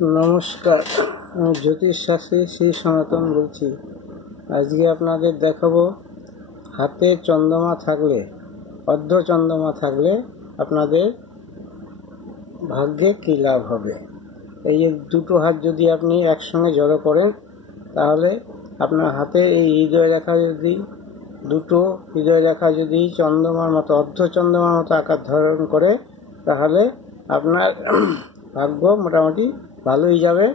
নমস্কার, আমি জ্যোতিষশাস্ত্রী শ্রী সনাতন বলছি। আজকে আপনাদের দেখাবো হাতে চন্দ্রমা থাকলে, অর্ধ চন্দ্রমা থাকলে আপনাদের ভাগ্যে কী লাভ হবে। এই যে দুটো হাত যদি আপনি একসঙ্গে জড়ো করেন, তাহলে আপনার হাতে এই হৃদয় রেখা যদি দুটো হৃদয় রেখা যদি চন্দ্রমার মতো, অর্ধ চন্দ্রমার মতো আকার ধারণ করে, তাহলে আপনার ভাগ্য মোটামুটি ভালোই যাবে।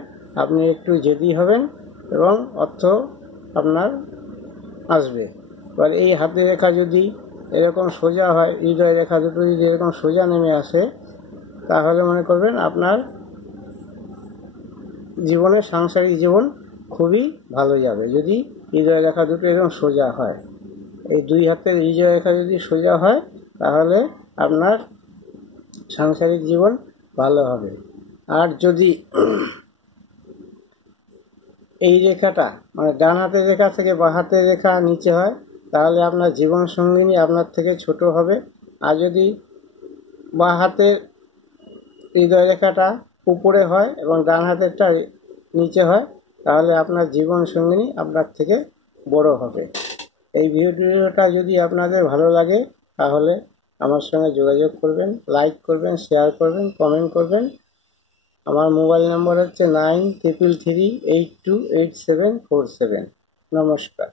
আপনি একটু জেদি হবেন এবং অর্থ আপনার আসবে। এবার এই হাতে রেখা যদি এরকম সোজা হয়, হৃদয় রেখা দুটো যদি এরকম সোজা নেমে আসে, তাহলে মনে করবেন আপনার জীবনে সাংসারিক জীবন খুবই ভালো যাবে। যদি হৃদয় রেখা দুটো এরকম সোজা হয়, এই দুই হাতের হৃদয় রেখা যদি সোজা হয়, তাহলে আপনার সাংসারিক জীবন ভালো হবে। আর যদি এই রেখাটা মানে ডান হাতের রেখা থেকে বাঁ হাতের রেখা নিচে হয়, তাহলে আপনার জীবন সঙ্গিনী আপনার থেকে ছোট হবে। আর যদি বাঁ হাতের হৃদয় রেখাটা উপরে হয় এবং ডান হাতেরটা নিচে হয়, তাহলে আপনার জীবন সঙ্গিনী আপনার থেকে বড় হবে। এই ভিডিওটা যদি আপনাদের ভালো লাগে, তাহলে আমার সঙ্গে যোগাযোগ করবেন, লাইক করবেন, শেয়ার করবেন, কমেন্ট করবেন। আমার মোবাইল নম্বর হচ্ছে 9333828747। নমস্কার।